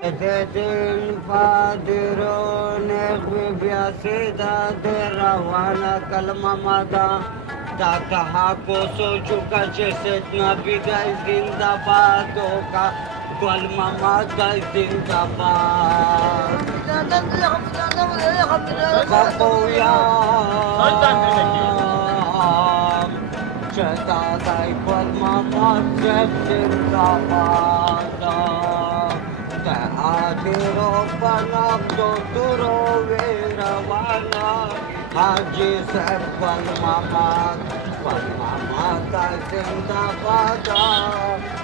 Dedin padirone biasida derawana kalmamada da kaha ko sojuka chesetna bigai zindabad ka kalmamada zindabad baboya cheta dai kalmamada zindabad Adiro panabdo turo veravana Haji Sahib Palmamata Zindabada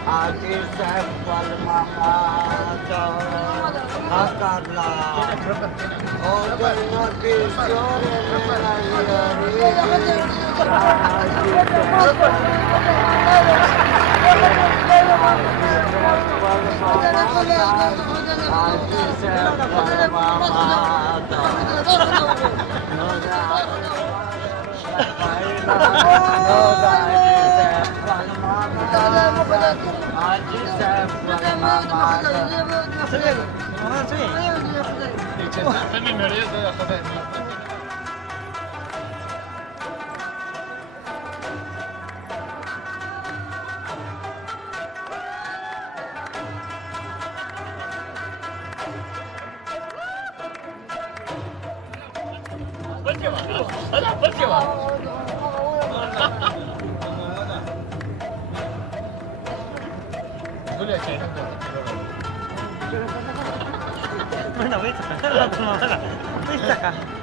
Haji Sahib Palmamata Akarla Odai Nabi Shore Mera Yari Mana wis? Wis ka?